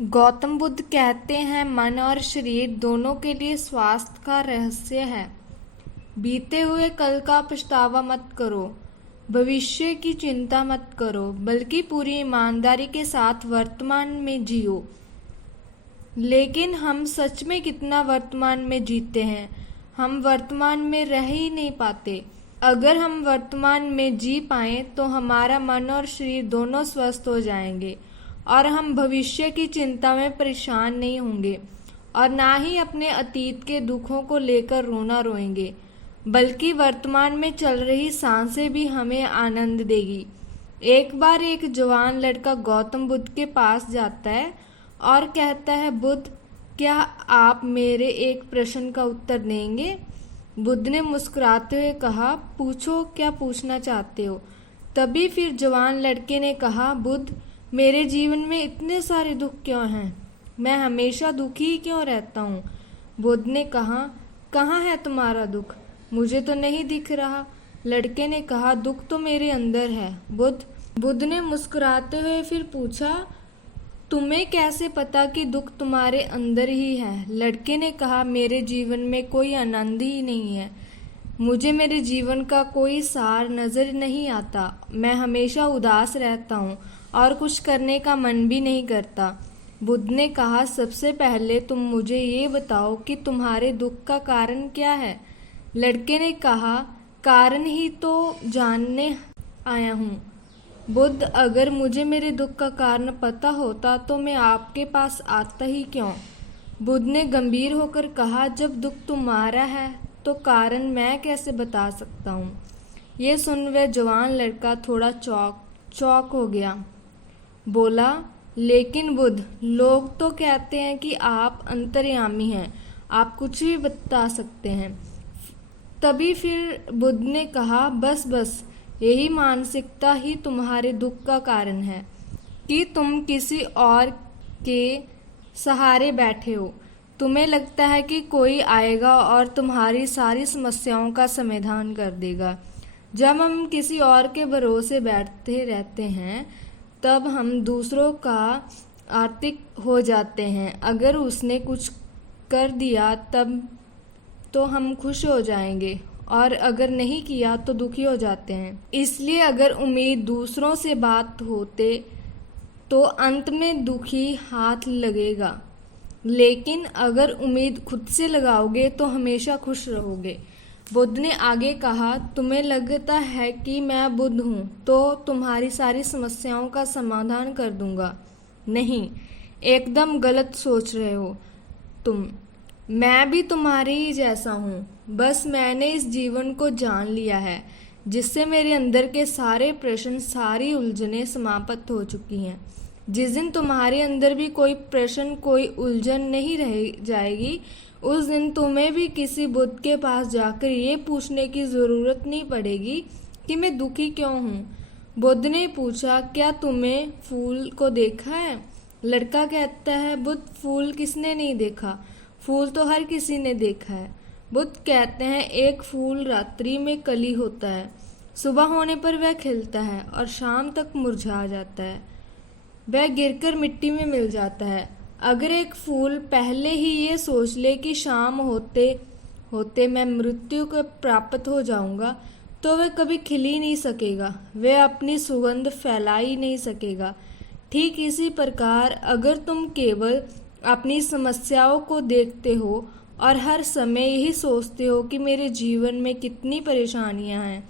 गौतम बुद्ध कहते हैं, मन और शरीर दोनों के लिए स्वास्थ्य का रहस्य है। बीते हुए कल का पछतावा मत करो, भविष्य की चिंता मत करो, बल्कि पूरी ईमानदारी के साथ वर्तमान में जियो। लेकिन हम सच में कितना वर्तमान में जीते हैं? हम वर्तमान में रह ही नहीं पाते। अगर हम वर्तमान में जी पाएं तो हमारा मन और शरीर दोनों स्वस्थ हो जाएंगे और हम भविष्य की चिंता में परेशान नहीं होंगे और ना ही अपने अतीत के दुखों को लेकर रोना रोएंगे, बल्कि वर्तमान में चल रही सांसें भी हमें आनंद देगी। एक बार एक जवान लड़का गौतम बुद्ध के पास जाता है और कहता है, बुद्ध, क्या आप मेरे एक प्रश्न का उत्तर देंगे? बुद्ध ने मुस्कुराते हुए कहा, पूछो, क्या पूछना चाहते हो? तभी फिर जवान लड़के ने कहा, बुद्ध, मेरे जीवन में इतने सारे दुख क्यों हैं? मैं हमेशा दुखी ही क्यों रहता हूँ? बुद्ध ने कहा, कहाँ है तुम्हारा दुख? मुझे तो नहीं दिख रहा। लड़के ने कहा, दुख तो मेरे अंदर है बुद्ध ने मुस्कुराते हुए फिर पूछा, तुम्हें कैसे पता कि दुख तुम्हारे अंदर ही है? लड़के ने कहा, मेरे जीवन में कोई आनंद ही नहीं है। मुझे मेरे जीवन का कोई सार नजर नहीं आता। मैं हमेशा उदास रहता हूँ और कुछ करने का मन भी नहीं करता। बुद्ध ने कहा, सबसे पहले तुम मुझे ये बताओ कि तुम्हारे दुख का कारण क्या है? लड़के ने कहा, कारण ही तो जानने आया हूँ बुद्ध। अगर मुझे मेरे दुख का कारण पता होता तो मैं आपके पास आता ही क्यों? बुद्ध ने गंभीर होकर कहा, जब दुख तुम्हारा है तो कारण मैं कैसे बता सकता हूँ? ये सुन वह जवान लड़का थोड़ा चौक हो गया। बोला, लेकिन बुद्ध, लोग तो कहते हैं कि आप अंतर्यामी हैं, आप कुछ भी बता सकते हैं। तभी फिर बुद्ध ने कहा, बस यही मानसिकता ही तुम्हारे दुख का कारण है कि तुम किसी और के सहारे बैठे हो। तुम्हें लगता है कि कोई आएगा और तुम्हारी सारी समस्याओं का समाधान कर देगा। जब हम किसी और के भरोसे बैठते रहते हैं तब हम दूसरों का आर्थिक हो जाते हैं। अगर उसने कुछ कर दिया तब तो हम खुश हो जाएंगे और अगर नहीं किया तो दुखी हो जाते हैं। इसलिए अगर उम्मीद दूसरों से बात होते तो अंत में दुखी हाथ लगेगा, लेकिन अगर उम्मीद खुद से लगाओगे तो हमेशा खुश रहोगे। बुद्ध ने आगे कहा, तुम्हें लगता है कि मैं बुद्ध हूँ तो तुम्हारी सारी समस्याओं का समाधान कर दूंगा। नहीं, एकदम गलत सोच रहे हो तुम। मैं भी तुम्हारे ही जैसा हूँ, बस मैंने इस जीवन को जान लिया है जिससे मेरे अंदर के सारे प्रश्न, सारी उलझनें समाप्त हो चुकी हैं। जिस दिन तुम्हारे अंदर भी कोई प्रश्न, कोई उलझन नहीं रह जाएगी, उस दिन तुम्हें भी किसी बुद्ध के पास जाकर ये पूछने की ज़रूरत नहीं पड़ेगी कि मैं दुखी क्यों हूँ। बुद्ध ने पूछा, क्या तुमने फूल को देखा है? लड़का कहता है, बुद्ध, फूल किसने नहीं देखा? फूल तो हर किसी ने देखा है। बुद्ध कहते हैं, एक फूल रात्रि में कली होता है, सुबह होने पर वह खिलता है और शाम तक मुरझा जाता है, वह गिरकर मिट्टी में मिल जाता है। अगर एक फूल पहले ही ये सोच ले कि शाम होते होते मैं मृत्यु को प्राप्त हो जाऊंगा तो वह कभी खिल ही नहीं सकेगा, वह अपनी सुगंध फैला ही नहीं सकेगा। ठीक इसी प्रकार अगर तुम केवल अपनी समस्याओं को देखते हो और हर समय यही सोचते हो कि मेरे जीवन में कितनी परेशानियां हैं,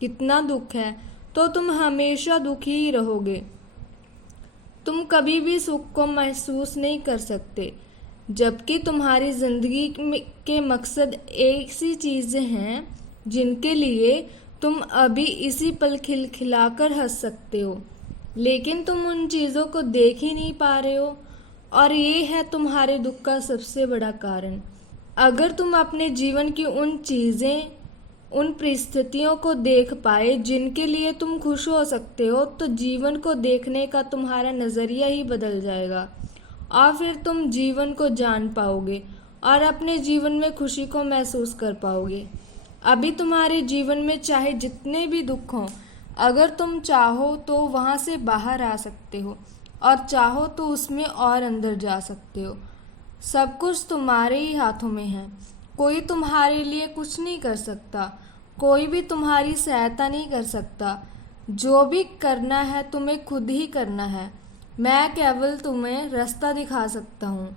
कितना दुख है, तो तुम हमेशा दुखी ही रहोगे। तुम कभी भी सुख को महसूस नहीं कर सकते, जबकि तुम्हारी जिंदगी के मकसद ऐसी चीजें हैं जिनके लिए तुम अभी इसी पल खिलखिलाकर हंस सकते हो, लेकिन तुम उन चीज़ों को देख ही नहीं पा रहे हो और ये है तुम्हारे दुख का सबसे बड़ा कारण। अगर तुम अपने जीवन की उन चीज़ें, उन परिस्थितियों को देख पाए जिनके लिए तुम खुश हो सकते हो, तो जीवन को देखने का तुम्हारा नज़रिया ही बदल जाएगा और फिर तुम जीवन को जान पाओगे और अपने जीवन में खुशी को महसूस कर पाओगे। अभी तुम्हारे जीवन में चाहे जितने भी दुख हों, अगर तुम चाहो तो वहाँ से बाहर आ सकते हो और चाहो तो उसमें और अंदर जा सकते हो। सब कुछ तुम्हारे ही हाथों में है। कोई तुम्हारे लिए कुछ नहीं कर सकता, कोई भी तुम्हारी सहायता नहीं कर सकता। जो भी करना है तुम्हें खुद ही करना है। मैं केवल तुम्हें रास्ता दिखा सकता हूँ।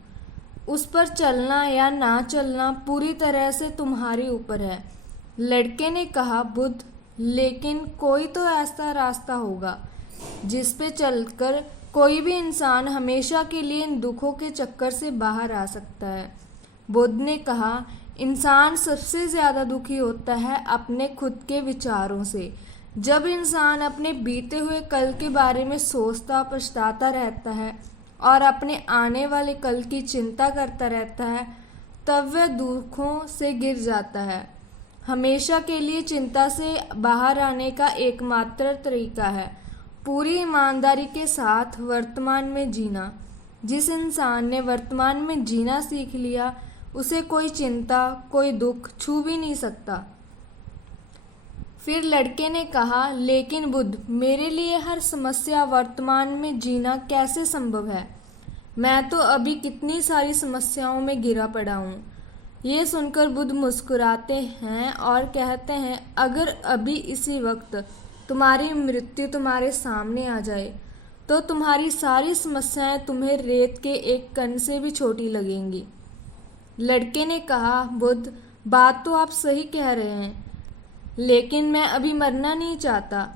उस पर चलना या ना चलना पूरी तरह से तुम्हारे ऊपर है। लड़के ने कहा, बुद्ध, लेकिन कोई तो ऐसा रास्ता होगा जिस पे चलकर कोई भी इंसान हमेशा के लिए इन दुखों के चक्कर से बाहर आ सकता है। बुद्ध ने कहा, इंसान सबसे ज़्यादा दुखी होता है अपने खुद के विचारों से। जब इंसान अपने बीते हुए कल के बारे में सोचता पछताता रहता है और अपने आने वाले कल की चिंता करता रहता है, तब वह दुखों से गिर जाता है। हमेशा के लिए चिंता से बाहर आने का एकमात्र तरीका है पूरी ईमानदारी के साथ वर्तमान में जीना। जिस इंसान ने वर्तमान में जीना सीख लिया, उसे कोई चिंता, कोई दुख छू भी नहीं सकता। फिर लड़के ने कहा, लेकिन बुद्ध, मेरे लिए हर समस्या वर्तमान में जीना कैसे संभव है? मैं तो अभी कितनी सारी समस्याओं में घिरा पड़ा हूँ। ये सुनकर बुद्ध मुस्कुराते हैं और कहते हैं, अगर अभी इसी वक्त तुम्हारी मृत्यु तुम्हारे सामने आ जाए तो तुम्हारी सारी समस्याएं तुम्हें रेत के एक कण से भी छोटी लगेंगी। लड़के ने कहा, बुद्ध, बात तो आप सही कह रहे हैं, लेकिन मैं अभी मरना नहीं चाहता।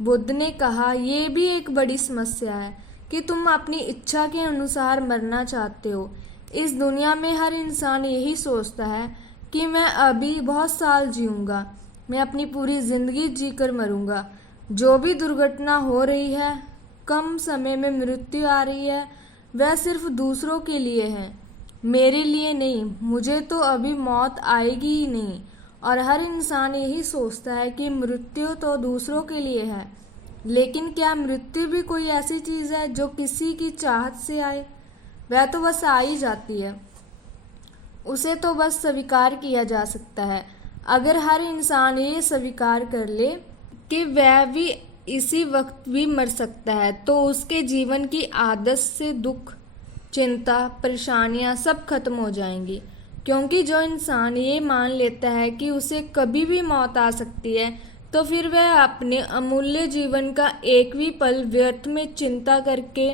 बुद्ध ने कहा, यह भी एक बड़ी समस्या है कि तुम अपनी इच्छा के अनुसार मरना चाहते हो। इस दुनिया में हर इंसान यही सोचता है कि मैं अभी बहुत साल जीऊँगा, मैं अपनी पूरी जिंदगी जीकर मरूंगा। जो भी दुर्घटना हो रही है, कम समय में मृत्यु आ रही है, वह सिर्फ दूसरों के लिए है, मेरे लिए नहीं। मुझे तो अभी मौत आएगी ही नहीं। और हर इंसान यही सोचता है कि मृत्यु तो दूसरों के लिए है, लेकिन क्या मृत्यु भी कोई ऐसी चीज़ है जो किसी की चाहत से आए? वह तो बस आ ही जाती है, उसे तो बस स्वीकार किया जा सकता है। अगर हर इंसान ये स्वीकार कर ले कि वह भी इसी वक्त भी मर सकता है, तो उसके जीवन की आदत से दुख, चिंता, परेशानियां सब खत्म हो जाएंगी। क्योंकि जो इंसान ये मान लेता है कि उसे कभी भी मौत आ सकती है, तो फिर वह अपने अमूल्य जीवन का एक भी पल व्यर्थ में चिंता करके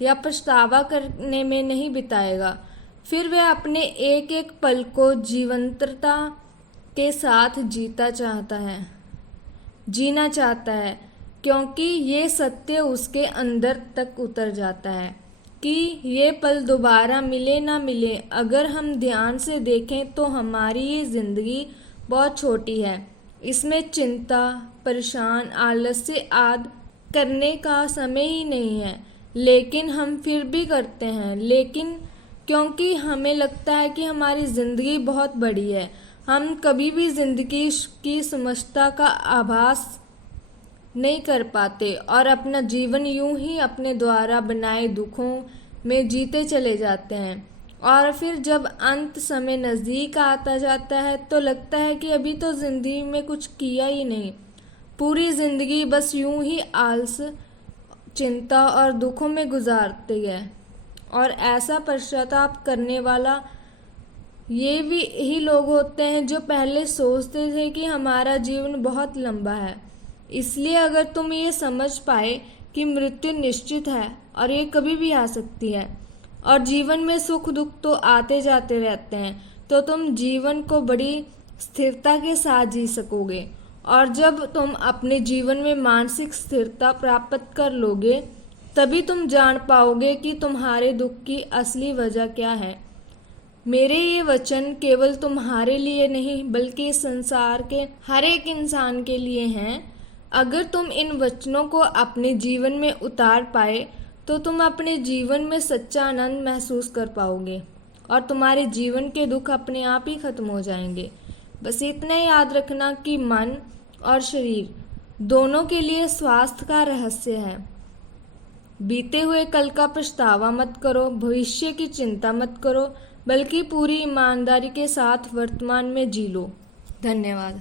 या पछतावा करने में नहीं बिताएगा। फिर वह अपने एक एक पल को जीवंतता के साथ जीना चाहता है, क्योंकि ये सत्य उसके अंदर तक उतर जाता है कि ये पल दोबारा मिले ना मिले। अगर हम ध्यान से देखें तो हमारी ये ज़िंदगी बहुत छोटी है। इसमें चिंता, परेशान, आलस्य आदि करने का समय ही नहीं है, लेकिन हम फिर भी करते हैं। लेकिन क्योंकि हमें लगता है कि हमारी ज़िंदगी बहुत बड़ी है, हम कभी भी ज़िंदगी की समझता का आभास नहीं कर पाते और अपना जीवन यूं ही अपने द्वारा बनाए दुखों में जीते चले जाते हैं। और फिर जब अंत समय नज़दीक आता जाता है तो लगता है कि अभी तो ज़िंदगी में कुछ किया ही नहीं, पूरी ज़िंदगी बस यूं ही आलस, चिंता और दुखों में गुजारते गए। और ऐसा पश्चाताप करने वाला ये भी ही लोग होते हैं जो पहले सोचते थे कि हमारा जीवन बहुत लंबा है। इसलिए अगर तुम ये समझ पाए कि मृत्यु निश्चित है और ये कभी भी आ सकती है और जीवन में सुख दुख तो आते जाते रहते हैं, तो तुम जीवन को बड़ी स्थिरता के साथ जी सकोगे। और जब तुम अपने जीवन में मानसिक स्थिरता प्राप्त कर लोगे, तभी तुम जान पाओगे कि तुम्हारे दुख की असली वजह क्या है। मेरे ये वचन केवल तुम्हारे लिए नहीं बल्कि संसार के हर एक इंसान के लिए हैं। अगर तुम इन वचनों को अपने जीवन में उतार पाए तो तुम अपने जीवन में सच्चा आनंद महसूस कर पाओगे और तुम्हारे जीवन के दुख अपने आप ही खत्म हो जाएंगे। बस इतना याद रखना कि मन और शरीर दोनों के लिए स्वास्थ्य का रहस्य है। बीते हुए कल का पछतावा मत करो, भविष्य की चिंता मत करो, बल्कि पूरी ईमानदारी के साथ वर्तमान में जी लो। धन्यवाद।